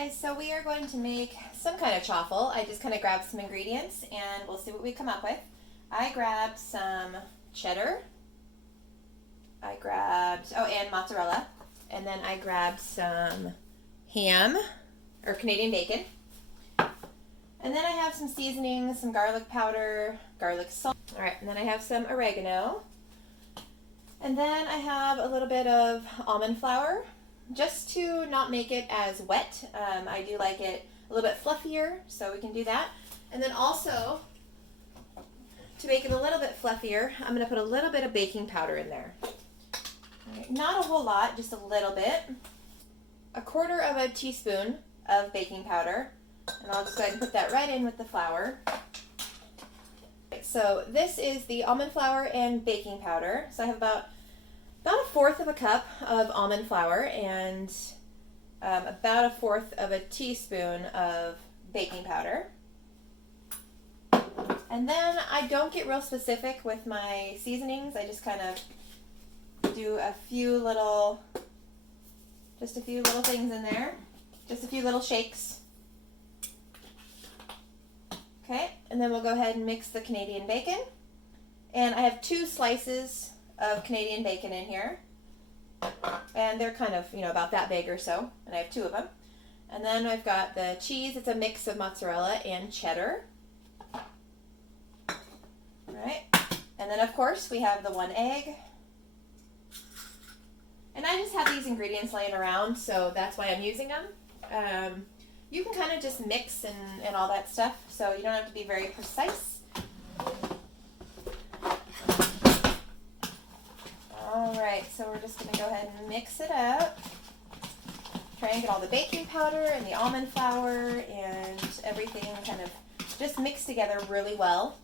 guys, so we are going to make some kind of chaffle. I just kind of grabbed some ingredients and we'll see what we come up with. I grabbed some cheddar. I grabbed, and mozzarella. And then I grabbed some ham, or Canadian bacon. And then I have some seasoning, some garlic powder, garlic salt. All right, and then I have some oregano. And then I have a little bit of almond flour, just to not make it as wet. I do like it a little bit fluffier, so we can do that. And then also, to make it a little bit fluffier, I'm going to put a little bit of baking powder in there. Right, not a whole lot, just a little bit. A quarter of a teaspoon of baking powder, and I'll just go ahead and put that right in with the flour. So this is the almond flour and baking powder. So I have about a fourth of a cup of almond flour and about a fourth of a teaspoon of baking powder. And then I don't get real specific with my seasonings. I just kind of do a few little things in there. Just a few little shakes. Okay, and then we'll go ahead and mix the Canadian bacon. And I have 2 slices of Canadian bacon in here. And they're kind of, about that big or so. And I have 2 of them. And then I've got the cheese. It's a mix of mozzarella and cheddar. All right. And then, of course, we have the 1 egg. And I just have these ingredients laying around, so that's why I'm using them. You can kind of just mix and all that stuff, so you don't have to be very precise. Alright, so we're just going to go ahead and mix it up. Try and get all the baking powder and the almond flour and everything kind of just mixed together really well.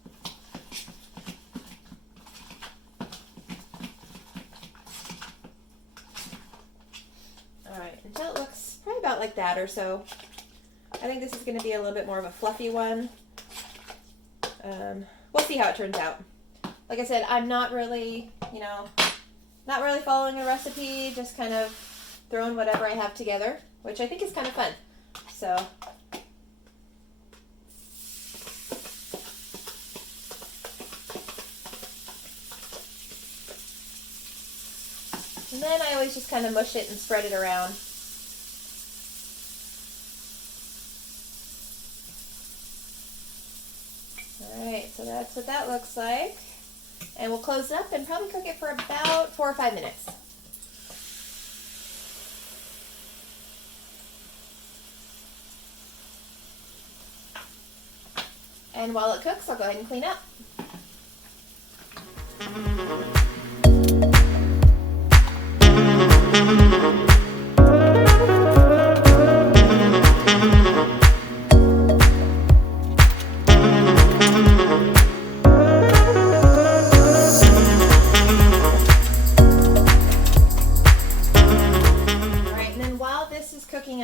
Alright, until it looks probably about like that or so. I think this is going to be a little bit more of a fluffy one. We'll see how it turns out. Like I said, I'm not really, not really following a recipe, just kind of throwing whatever I have together, which I think is kind of fun. So, and then I always just kind of mush it and spread it around. Alright, so that's what that looks like. And we'll close it up and probably cook it for about 4 or 5 minutes. And while it cooks, I'll go ahead and clean up.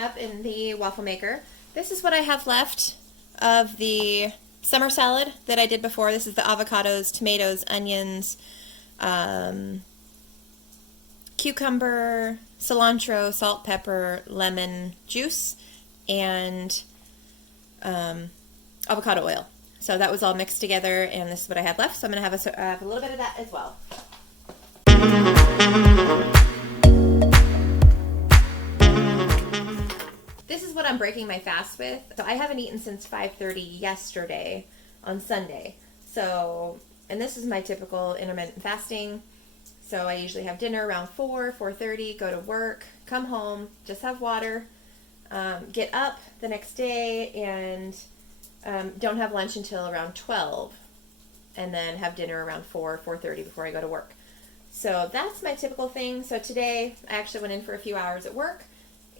Up in the waffle maker. This is what I have left of the summer salad that I did before. This is the avocados, tomatoes, onions, cucumber, cilantro, salt, pepper, lemon juice, and avocado oil. So that was all mixed together, and this is what I have left. So I'm going to have a little bit of that as well. This is what I'm breaking my fast with. So I haven't eaten since 5:30 yesterday on Sunday. So, and this is my typical intermittent fasting. So I usually have dinner around 4:30, go to work, come home, just have water, get up the next day and don't have lunch until around 12, and then have dinner around 4:30 before I go to work. So that's my typical thing. So today I actually went in for a few hours at work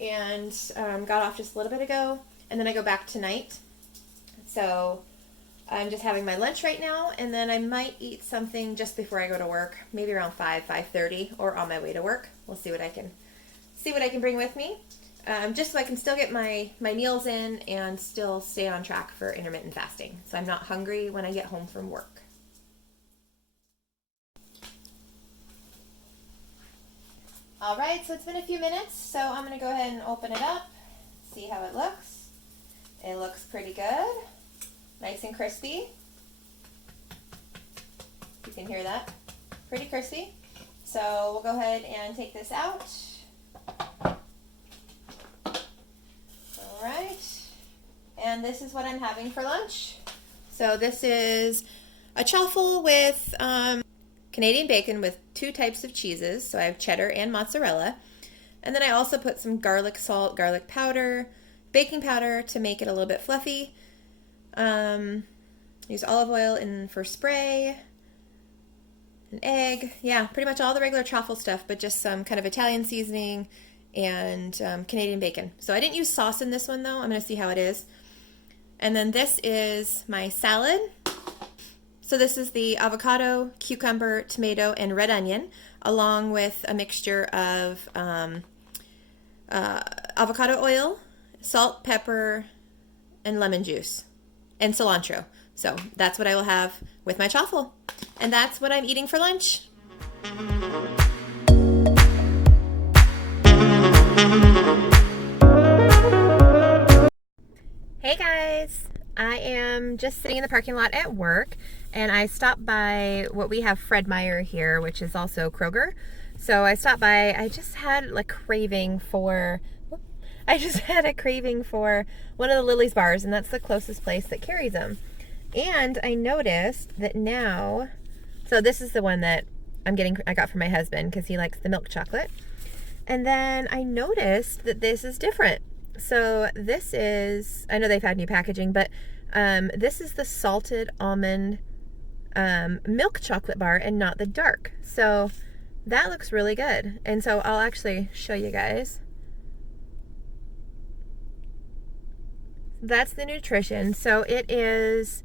and got off just a little bit ago, and then I go back tonight. So I'm just having my lunch right now, and then I might eat something just before I go to work, maybe around 5:30, or on my way to work. We'll see what I can bring with me, just so I can still get my meals in and still stay on track for intermittent fasting, so I'm not hungry when I get home from work. All right, so it's been a few minutes, so I'm going to go ahead and open it up, see how it looks. It looks pretty good. Nice and crispy. You can hear that. Pretty crispy. So we'll go ahead and take this out. All right. And this is what I'm having for lunch. So this is a chaffle with Canadian bacon with 2 types of cheeses. So I have cheddar and mozzarella. And then I also put some garlic salt, garlic powder, baking powder to make it a little bit fluffy. Use olive oil for spray. An egg. Yeah, pretty much all the regular chaffle stuff, but just some kind of Italian seasoning and Canadian bacon. So I didn't use sauce in this one though. I'm going to see how it is. And then this is my salad. So this is the avocado, cucumber, tomato, and red onion, along with a mixture of avocado oil, salt, pepper, and lemon juice, and cilantro. So that's what I will have with my chaffle. And that's what I'm eating for lunch. Hey guys, I am just sitting in the parking lot at work, and I stopped by what we have Fred Meyer here, which is also Kroger. So I stopped by. I just had a craving for one of the Lily's bars, and that's the closest place that carries them. And I noticed that now, so this is the one that I got from my husband because he likes the milk chocolate. And then I noticed that this is different. So this is, I know they've had new packaging, but this is the salted almond milk chocolate bar and not the dark. So that looks really good. And so I'll actually show you guys. That's the nutrition. So it is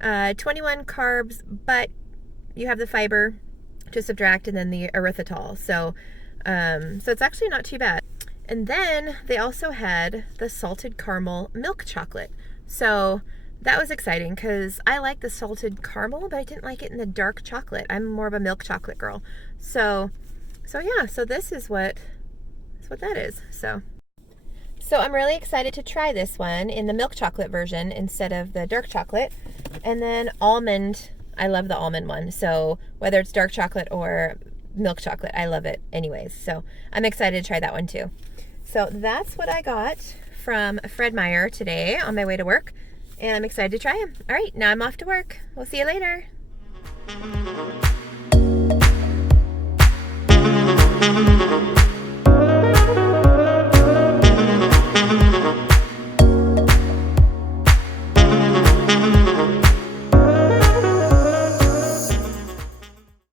21 carbs, but you have the fiber to subtract and then the erythritol. So it's actually not too bad. And then they also had the salted caramel milk chocolate. So that was exciting because I like the salted caramel, but I didn't like it in the dark chocolate. I'm more of a milk chocolate girl. So yeah, so this is what that is. So I'm really excited to try this one in the milk chocolate version instead of the dark chocolate. And then almond, I love the almond one. So whether it's dark chocolate or milk chocolate, I love it anyways. So I'm excited to try that one too. So that's what I got from Fred Meyer today on my way to work. And I'm excited to try them. All right, now I'm off to work. We'll see you later.